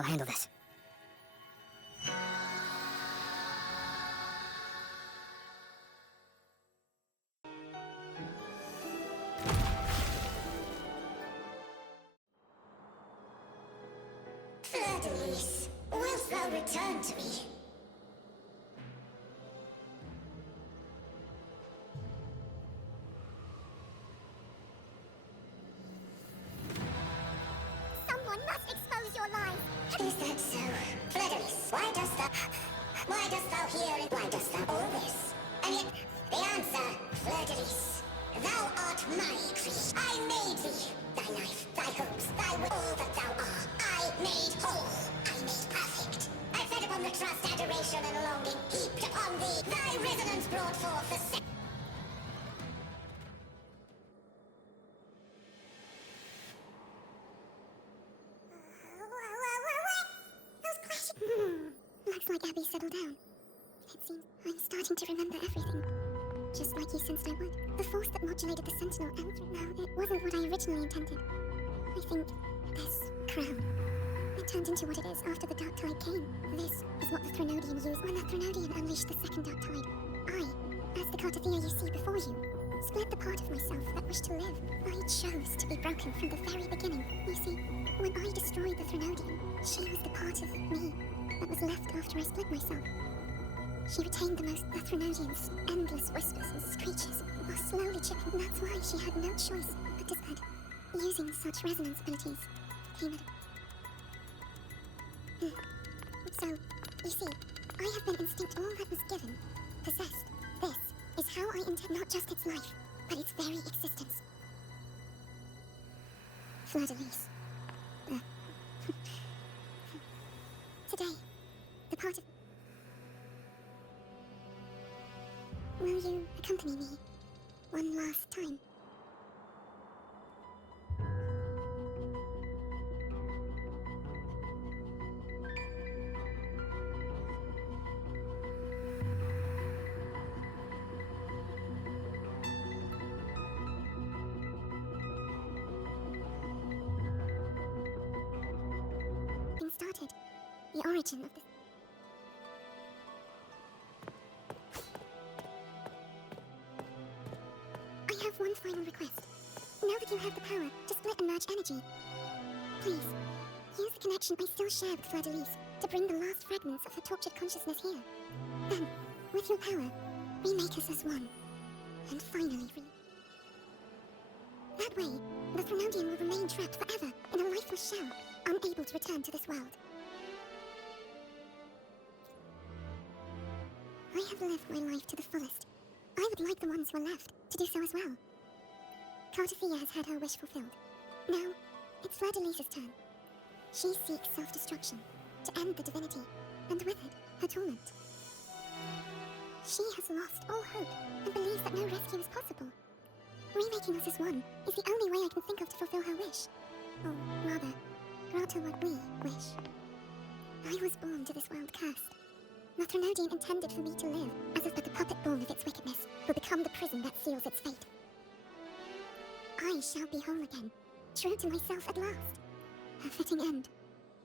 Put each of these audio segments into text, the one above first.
I'll handle this. Fleur-de-Lis, wilt thou return to me? Someone must expose your lies. Is that so? Fleur-de-Lis, why dost thou hear and why dost thou all this? And yet, the answer, Fleur-de-Lis, thou art my creation. I made thee, thy life, thy hopes, thy will, all that thou art. I made whole, I made perfect. I fed upon the trust, adoration, and longing heaped upon thee. Thy resonance brought forth the Looks like Abby settled down. It seems I'm starting to remember everything. Just like you sensed I would. The force that modulated the Sentinel and now, it wasn't what I originally intended. I think this crown, it turned into what it is after the Dark Tide came. This is what the Threnodian used when the Threnodian unleashed the second Dark Tide. I, as the Cartothea you see before you, split the part of myself that wished to live. I chose to be broken from the very beginning. You see, when I destroyed the Threnodian, she was the part of me that was left after I split myself. She retained the Threnodian's endless whispers and screeches, while slowly chipping. That's why she had no choice but to spread. Using such resonance abilities came at So, you see, I have been instinct all that was given, possessed. This is how I intend not just its life, but its very existence. Fleur-de-Lis. Today, the part of... Will you accompany me one last time? Been started. The origin of the... I have one final request. Now that you have the power to split and merge energy, please, use the connection I still share with Fleur-de-Lis to bring the last fragments of her tortured consciousness here. Then, with your power, remake us as one, and finally That way, the Threnodian will remain trapped forever in a lifeless shell, unable to return to this world. I have lived my life to the fullest. I would like the ones who are left to do so as well. Cartothea has had her wish fulfilled. Now, it's Fleur-de-Lis' turn. She seeks self-destruction to end the divinity, and with it, her torment. She has lost all hope and believes that no rescue is possible. Remaking us as one is the only way I can think of to fulfill her wish. Or rather, grant her what we wish. I was born to this world cursed. The Threnodian intended for me to live, as if but the puppet born of its wickedness will become the prison that seals its fate. I shall be whole again, true to myself at last. A fitting end,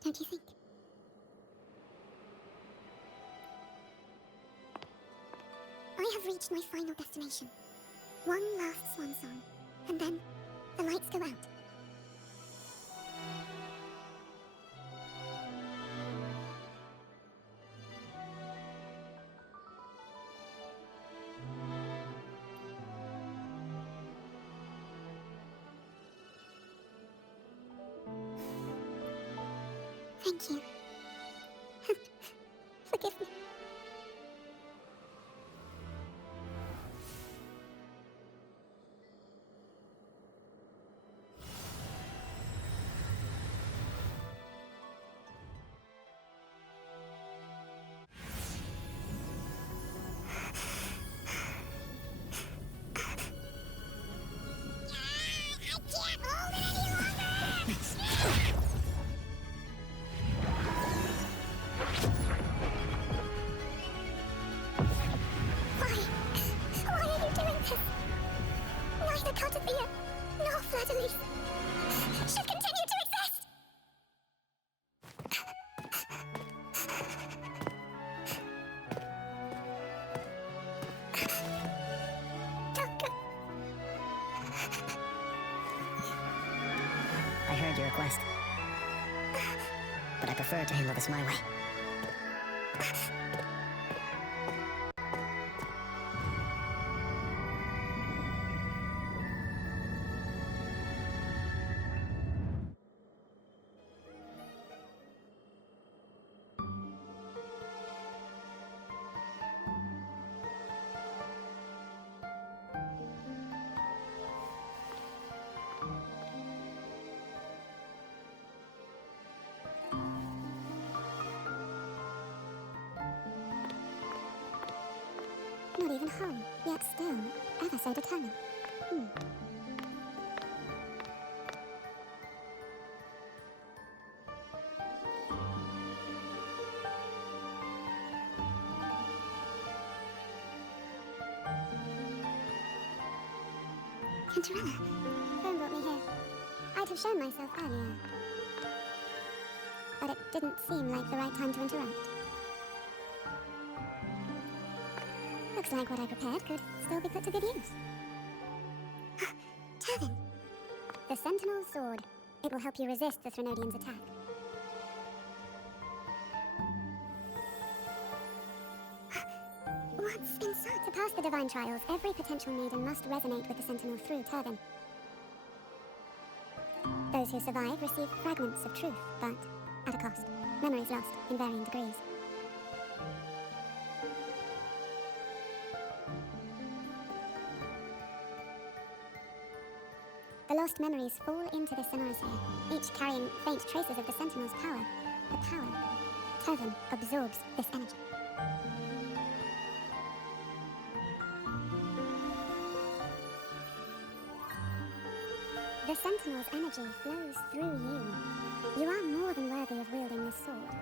don't you think? I have reached my final destination. One last swan song, and then the lights go out. Thank you. Forgive me. prefer to handle this my way. Not even home, yet still ever so determined. Cantarella, Phone brought me here. I'd have shown myself earlier. But it didn't seem like the right time to interrupt. Looks like what I prepared could still be put to good use. Turvin! The Sentinel's sword. It will help you resist the Threnodian's attack. What's inside? To pass the divine trials, every potential maiden must resonate with the Sentinel through Turvin. Those who survive receive fragments of truth, but at a cost. Memories lost in varying degrees. The lost memories fall into this sonorosphere, each carrying faint traces of the Sentinel's power. The power. Turvin absorbs this energy. The Sentinel's energy flows through you. You are more than worthy of wielding this sword.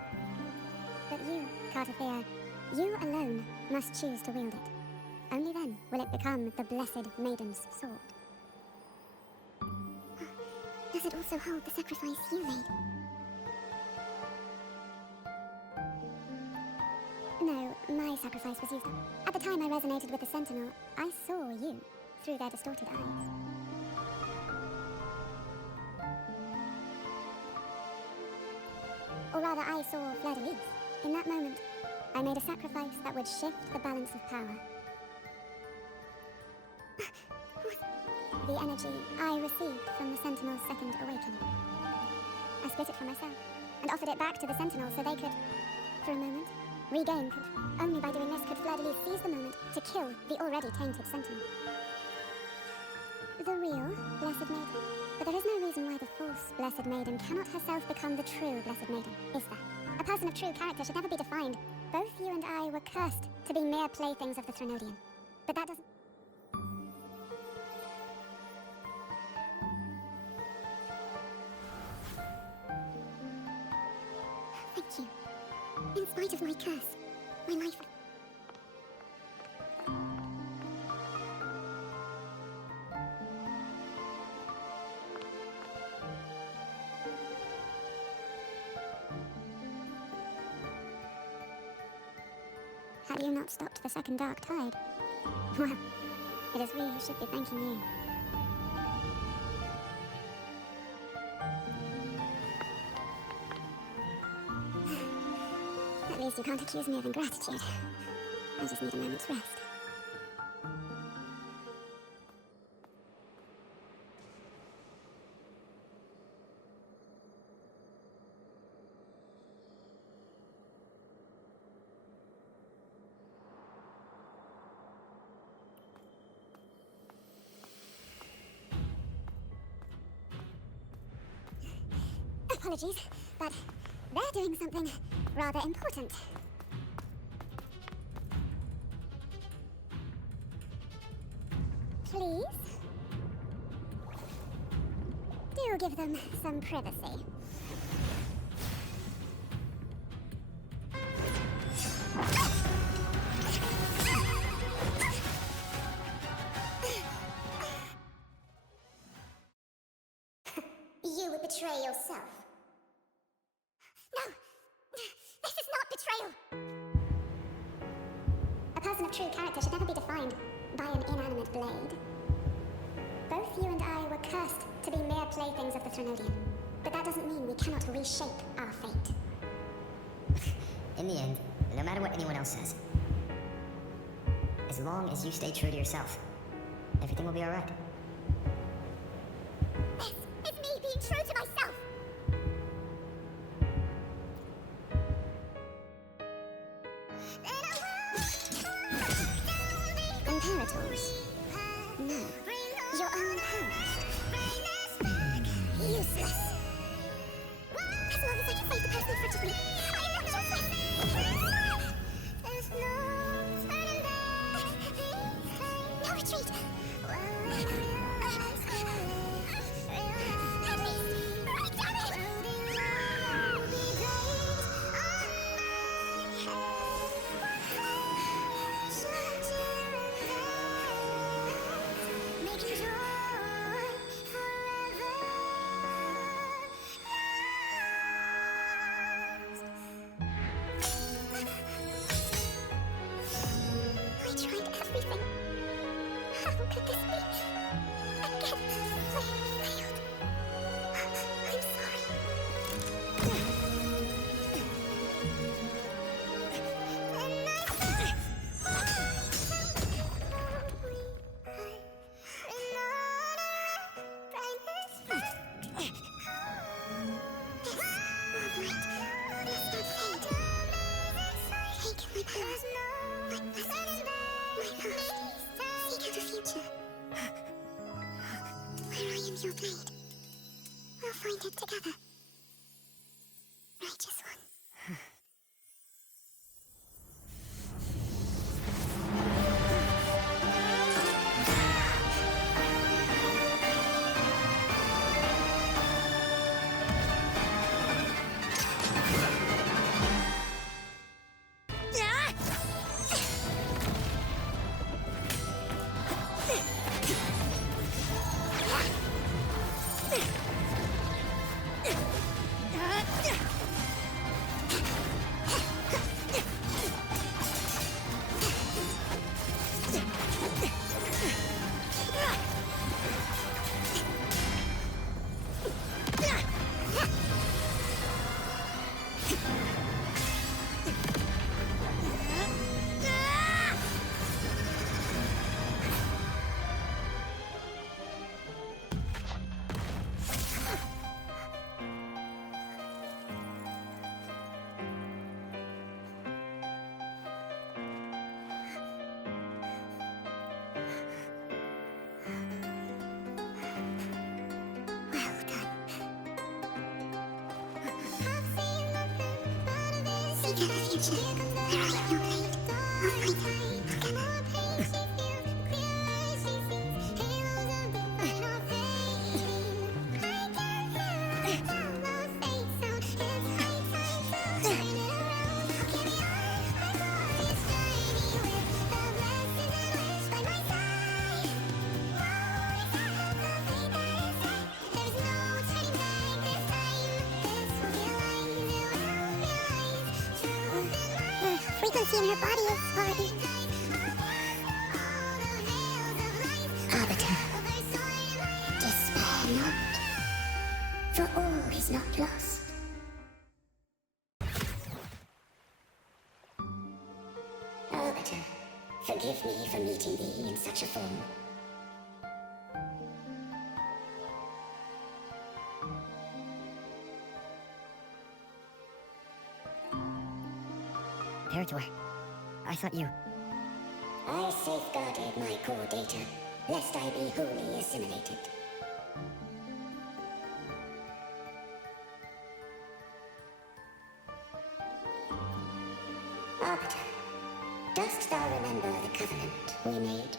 But you, Cartathea, you alone must choose to wield it. Only then will it become the Blessed Maiden's sword. Does it also hold the sacrifice you made? No, my sacrifice was used up. At the time I resonated with the Sentinel, I saw you through their distorted eyes. Or rather, I saw Fleur-de-Lis. In that moment, I made a sacrifice that would shift the balance of power. The energy I received from the Sentinel's second awakening. I split it from myself, and offered it back to the Sentinel so they could, for a moment, regain. Only by doing this could Fleur-de-Lis seize the moment to kill the already tainted Sentinel. The real Blessed Maiden. But there is no reason why the false Blessed Maiden cannot herself become the true Blessed Maiden, is there? A person of true character should never be defined. Both you and I were cursed to be mere playthings of the Threnodian. But that doesn't... Thank you. In spite of my curse, my life... Had you not stopped the second dark tide? Well, it is we who should be thanking you. At least you can't accuse me of ingratitude. I just need a moment's rest. Apologies, but they're doing something rather important. Please? Do give them some privacy. You would betray yourself. No! This is not betrayal! A person of true character should never be defined by an inanimate blade. Both you and I were cursed to be mere playthings of the Threnodian. But that doesn't mean we cannot reshape our fate. In the end, no matter what anyone else says, as long as you stay true to yourself, everything will be alright. This is me being true to myself! Imperators? No. Your own host? Useless. As long as I can save the person in front of me, I am not useless! There's no turning back. No retreat! I tried everything. How could this be? Again, I failed. I'm sorry. Your blade. We'll find it together. Righteous one. Seek out the future. Where I am your blade. I'll find it together. Frequency in her body is already... Arbiter, despair not, for all is not lost. Arbiter, forgive me for meeting thee in such a form. Imperator, I thought you... I safeguarded my core data, lest I be wholly assimilated. Arbiter, dost thou remember the covenant we made?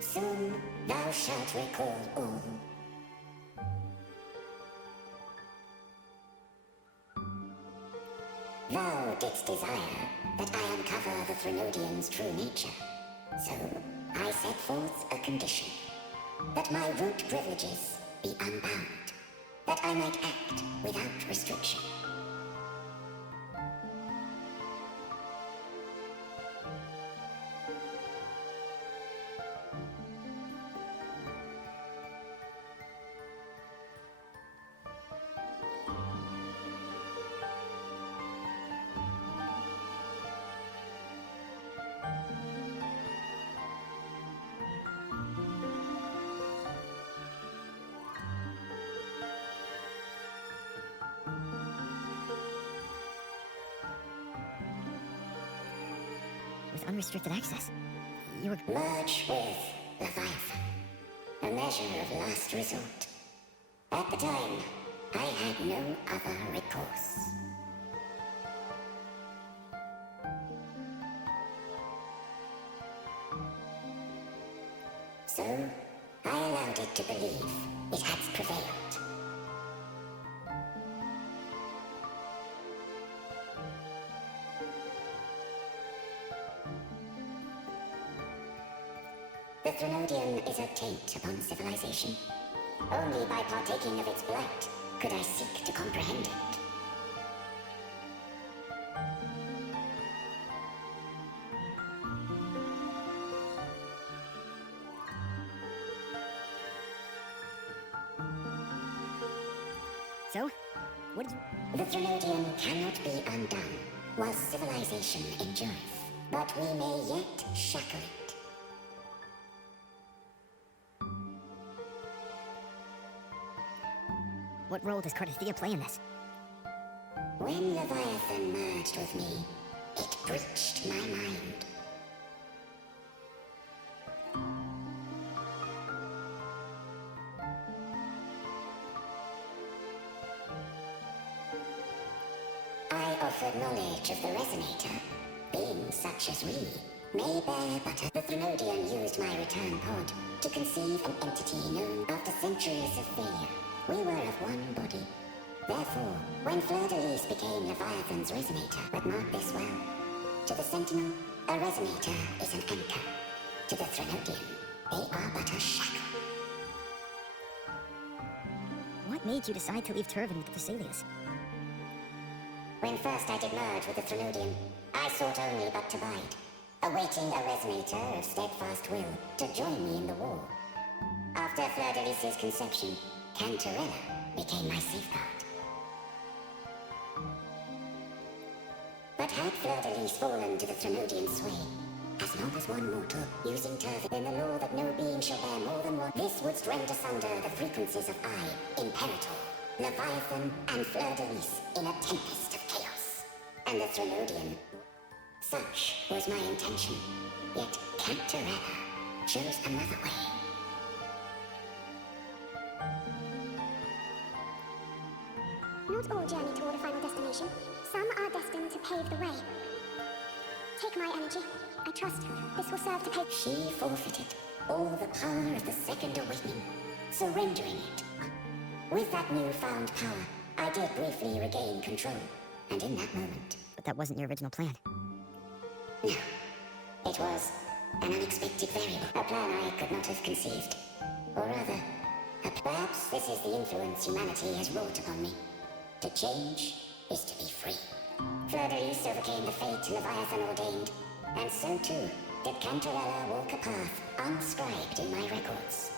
Soon thou shalt recall all. Thou didst desire that I uncover the Threnodian's true nature. So I set forth a condition. That my root privileges be unbound. That I might act without restriction. with unrestricted access. You were... Merge with Leviathan. A measure of last resort. At the time, I had no other recourse. So, I allowed it to believe it had prevailed. The Threnodium is a taint upon civilization. Only by partaking of its blight could I seek to comprehend it. So? What did you... The Threnodium cannot be undone while civilization endureth, but we may yet shackle it. What role does Cardathia play in this? When Leviathan merged with me, it breached my mind. I offered knowledge of the Resonator. Beings such as we may bear but the Threnodian used my return pod to conceive an entity known after centuries of failure. We were of one body. Therefore, when Fleur-de-Lis became Leviathan's Resonator, but mark this well, to the Sentinel, a Resonator is an anchor. To the Threnodian, they are but a shackle. What made you decide to leave Turvin with the Thessalians? When first I did merge with the Threnodian, I sought only but to bide, awaiting a Resonator of steadfast will to join me in the war. After Fleur-de-Lis's conception, Cantarella became my safeguard. But had Fleur-de-Lis fallen to the Threnodian sway, as long as one mortal using Turvin in the law that no being shall bear more than one, this would rend asunder the frequencies of I, Imperator, Leviathan, and Fleur-de-Lis in a tempest of chaos. And the Threnodian. Such was my intention. Yet Cantarella chose another way. Not all journey toward a final destination. Some are destined to pave the way. Take my energy. I trust this will serve to pave... She forfeited all the power of the Second Awakening, surrendering it. With that newfound power, I did briefly regain control, and in that moment... But that wasn't your original plan. No. It was an unexpected variable, a plan I could not have conceived. Or rather, perhaps this is the influence humanity has wrought upon me. To change is to be free. Fleur-de-Lis overcame the fate Leviathan ordained, and so too did Cantarella walk a path unscribed in my records.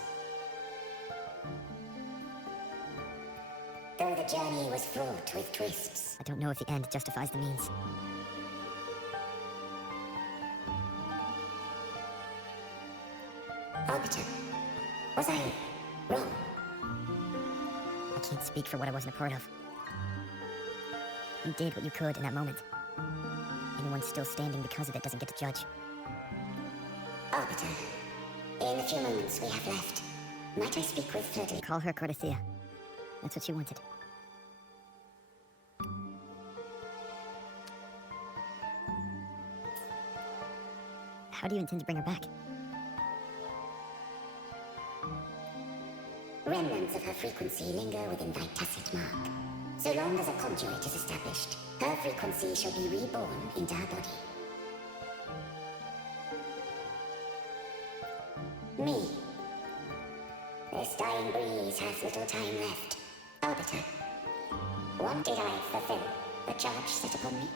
Though the journey was fraught with twists. I don't know if the end justifies the means. Arbiter, was I wrong? I can't speak for what I wasn't a part of. You did what you could in that moment. Anyone still standing because of it doesn't get to judge. Arbiter, in the few moments we have left, might I speak with Fleur-de-Lis? Call her Cardathia. That's what you wanted. How do you intend to bring her back? Remnants of her frequency linger within thy tacit mark. So long as a conduit is established, her frequency shall be reborn into her body. Me. This dying breeze has little time left. Arbiter, what did I fulfill the charge set upon me?